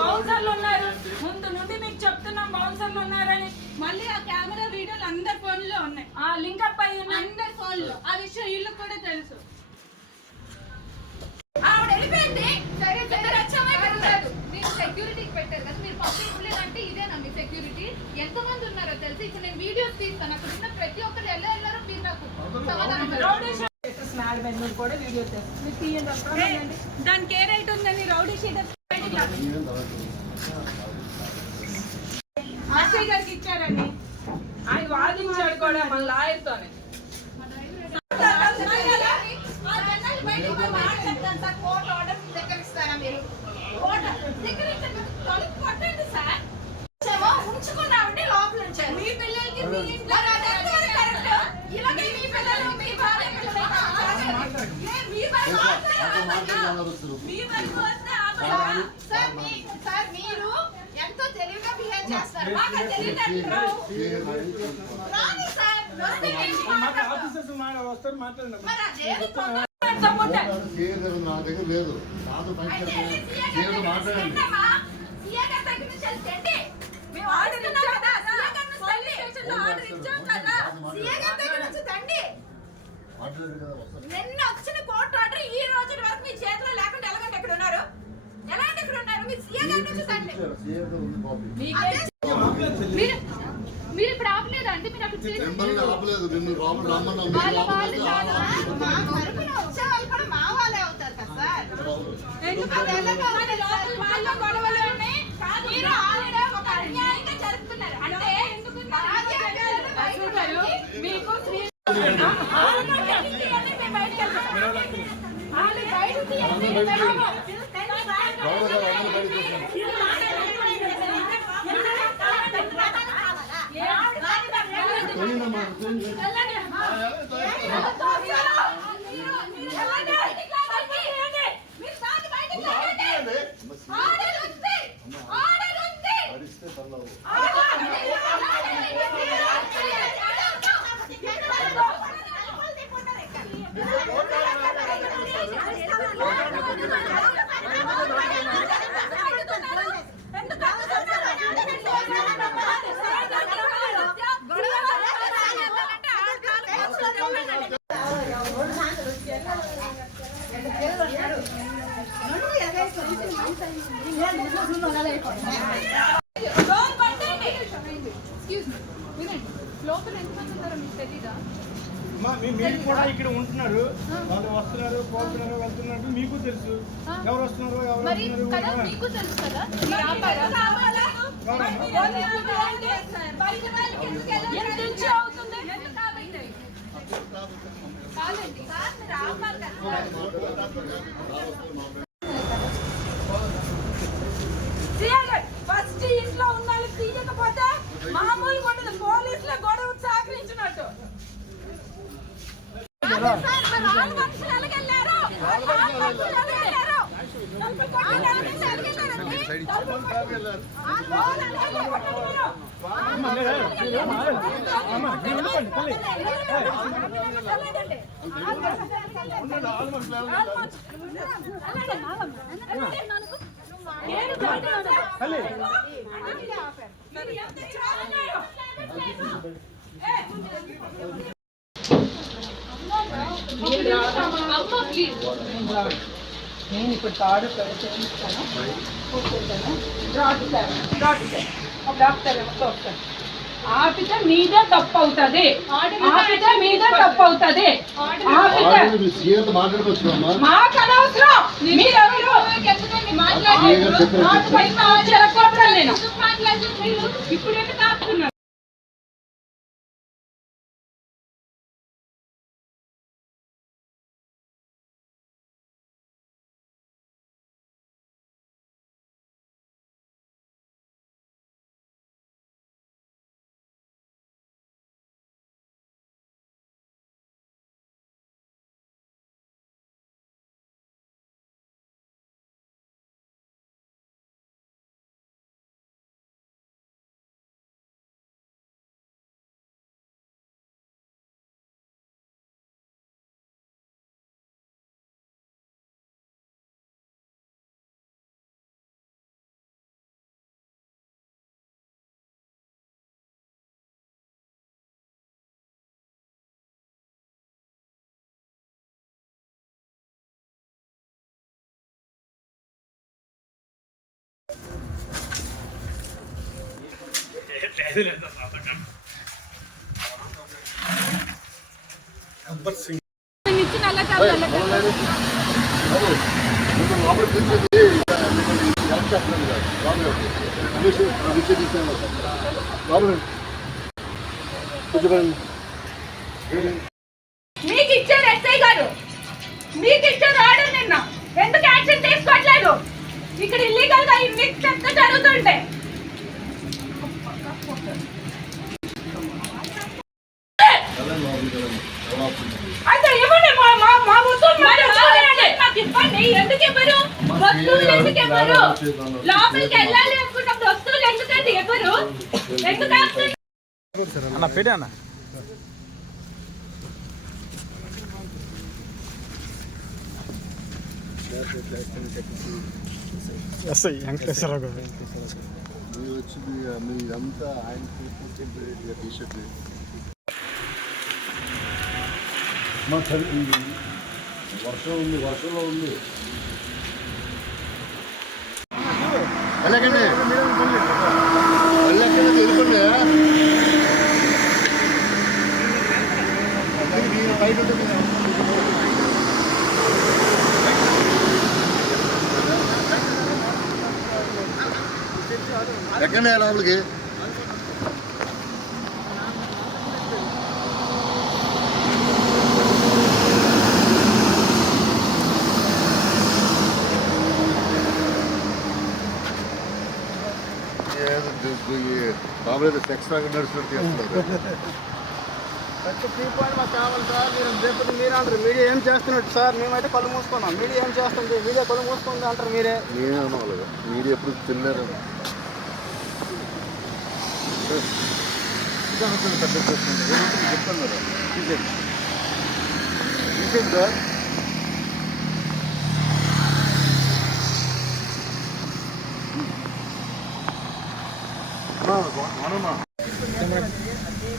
బౌన్సర్లు ఉన్నారు, ముందు నుండి మీకు చెప్తున్నాం బౌన్సర్లు ఉన్నారని. మళ్ళీ ఆ కెమెరా వీడియోలు అందరి ఫోన్ లో ఉన్నాయి, ఆ లింక్ అప్ అయ్యి ఉన్నాయి అందరి ఫోన్ లో. ఆ విషయం వీళ్ళకి కూడా తెలుసు. ఆవిడ వెళ్ళిపోయింది. మీరు సెక్యూరిటీకి పెట్టారు కదా, మీరు పబ్లిక్ అంటే ఇదేనా మీ సెక్యూరిటీ? ఎంత మంది ఉన్నారో తెలిసి ఇప్పుడు నేను వీడియోస్ తీస్తాను. అక్కడ ఉన్న ప్రతి ఒక్కరు వెళ్ళారో మీరు నాకు దానికి ఏ రైట్ ఉందని రౌడీ షీటర్ ఆర్సీ గారికి ఇచ్చారండి. ఆయన వాదించాడు కూడా మన లాయర్తోనే. ఉంచుకున్నామంటే లోపల ఉంచారు. మీ పిల్లలకి మీ ఇంట్లో మీరు ఎంతో తెలివిగా బిహేవ్ చేస్తారు. నిన్న వచ్చిన కోర్టు ఆర్డర్ ఈ రోజు వరకు మీ చేతిలో లేకుండా ఎలాగంటే ఎక్కడ ఉన్నారు? ఎలాంటి ఇక్కడ ఉన్నారు? మీ సీఏ గారి నుంచి తండ్రి మీరు ఇప్పుడు ఆపలేదా అంటే మీరు అక్కడ వచ్చే వాళ్ళు కూడా మా వాళ్ళే అవుతారు కదా సార్. వాళ్ళు గొడవలు ఉన్నాయి. మీరు ఆల్రెడీ ఒక అన్యాయంగా జరుపుతున్నారు. అంటే మీకు లోపల ఎంతమంది ఉన్నారో మీకు తెలీదా? మీరు కూడా ఇక్కడ ఉంటున్నారు, వాళ్ళు వస్తున్నారు, పోతున్నారు, వెళ్తున్నారు, మీకు తెలుసు ఎవరు వస్తున్నారు ఎవరు మీకు తెలుసు కదా. ఫస్ట్ ఇంట్లో ఉన్న వాళ్ళకి తీయకపోతే మామూలుగా ఉండదు, పోలీసుల గొడవ సహకరించినట్టు. నేను ఇప్పుడు తాడు చేయిస్తాను, కూర్చుంటాను, ఆపితే మీదే తప్పు అవుతుంది, ఆపితే మీదే తప్పు అవుతుంది. మాకు అనవసరం, మీరెవరు నేను ఇప్పుడు ఎందుకు ఆపుతున్నారు? ఇచ్చిన అలా కాదు మీకు ఇచ్చారు ఎస్ఐ గారు, మీకు ఇచ్చారు ఆర్డర్ నిన్న, ఎందుకు యాక్షన్ తీసుకోవట్లేదు? ఇక్కడ ఇల్లీగల్ గా మీకు చెత్త జరుగుతుంటే అయితే ఇవ్వండి. మా వస్తువులు నాకు ఇవ్వండి. ఎందుకు ఇవ్వరు? వస్తువులు ఎందుకు ఇవ్వరు? లోపలికి వెళ్ళాలి అనుకున్నప్పుడు వస్తువులు ఎందుకండి ఇవ్వరు? ఎందుకు అన్న పెడి అన్న వెంకటేశ్వరరావు గారు వచ్చింది మీరంతా ఆయన టెంపరీగా టీషర్ట్ మా వర్షం ఉంది, వర్షంలో ఉంది. వెళ్ళకండి వెళ్ళకండి తెలుసుకోండి బయట ఉంటుంది. ఎక్కడే లోపలికి బాబు సెక్స్ లాగా నడుచుకుంటూ చేస్తున్నారు. మాకు కావాలి సార్. మీరు లేకపోతే మీరు అంటారు మీడియా ఏం చేస్తున్నట్టు సార్. మేమైతే కళ్ళు మూసుకున్నాం. మీడియా ఏం చేస్తుంది? మీడియా కళ్ళు మూసుకుంది అంటారు మీరే. నేనే అన్నవాళ్ళగా మీరు ఎప్పుడు తిన్నారు చెప్తాను కదా. తీసేయండి సార్. మనమా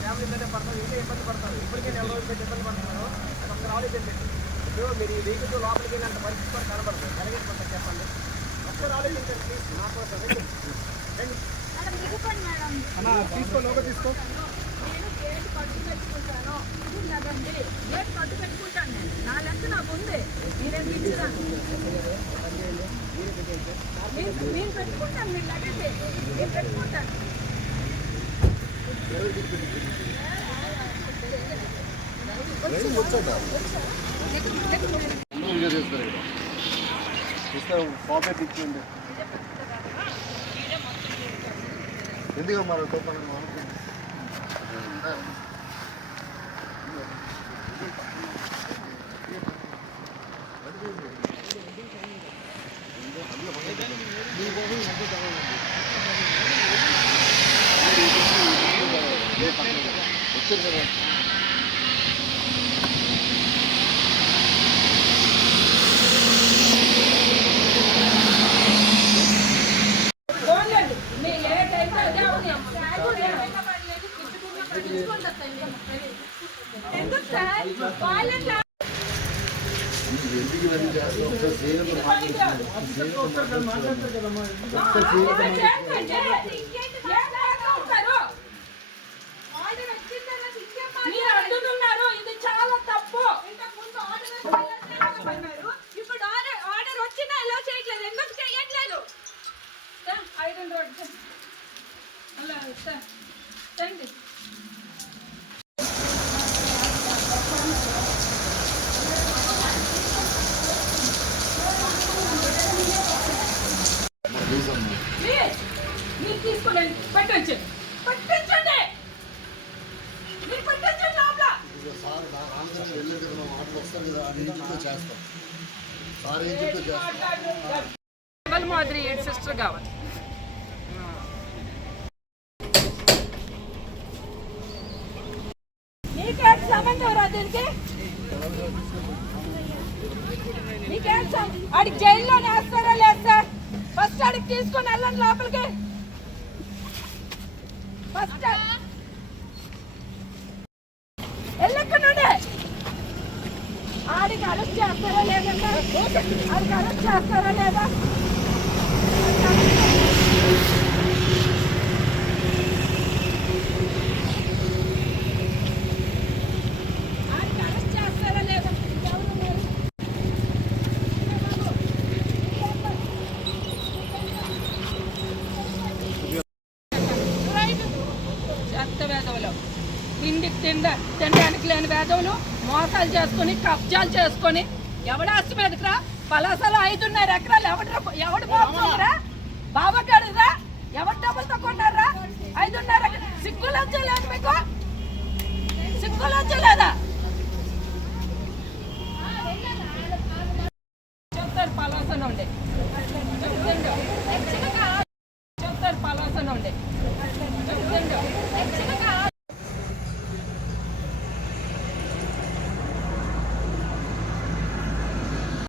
ఫ్యామిలీ మీద పడతారు, ఇంకా ఇబ్బంది పడతారు. ఇప్పటికే నెల రోజులు పెట్టి ఇబ్బంది పడుతున్నారు. ఒకసారి ఆలోచించండి. ఇప్పుడు మీరు ఈ వెహికల్ లోపలికి వెళ్ళినంత పరిస్థితి కూడా కనబడదు. ఎలాగేసుకుంటారు చెప్పండి. ఒకసారి ఆలోచించండి ప్లీజ్. నా కోసం రండి అన్న, తీసుకో లోపల తీసుకో. నేను గేట్ కట్టు పెట్టుకుంటాను. ఉన్నదండి గేట్ కట్టు పెట్టుకుంటాను. నేను నా లెక్క నాకు ఉంది. మీరేమి ఇచ్చినాను నేను పెట్టుకుంటాను. మీరు లగండి, నేను పెట్టుకుంటాను. ఎందుకు మరి వచ్చారు కదా. ఎందుకు సార్ వాళ్ళ ఎందుకు ఇవన్నీ చేస్తాం? ఒకసారి సేవలు మాట్లాడుతున్నాం. ఇది చాలా తప్పు. ఇప్పుడు ఆర్డర్ వచ్చినా ఎలా చేయట్లేదు? ఎందుకు చేయట్లేదు? ఐరన్ రోడ్ అలా సార్ రండి. మీరు తీసుకోండి, పట్టొచ్చు పట్టించండి. మీరు పట్టించండి లోపల. సార్ ఆంధ్ర వెళ్ళే కదా మాటలు వస్తాం కదా, అని ఇంటితో చేస్తాం. సార్ ఏం చెప్తే చేస్తాం. మాదిరి 8 సిస్టర్ కావాలి. నీకేం సంబంధం రా దీనికి? నీకేం ఆడికి జైల్లో వేస్తారా లేదు సార్? ఫస్ట్ ఆడికి తీసుకొని వెళ్ళండి లోపలికి. ఫస్ట్ వెళ్ళక్కడే ఆడికి అరెస్ట్ చేస్తారా లేదంటే ఆడికి అరెస్ట్ చేస్తారా లేదా? తినడానికి లేని వేదవులు మోసాలు చేసుకొని కబ్జాలు చేసుకొని ఎవడ ఆస్తి మీదకిరా పలాసలో 5.5 ఎకరాలు ఎవడు బాబురా బాబా గారురా ఎవరి డబ్బులతో కొన్నారా 5.5 ఎకరాలు సిగ్గులు వచ్చలేదు మీకు సిగ్గులు వచ్చలేదా చెప్తారు పలాస నుండి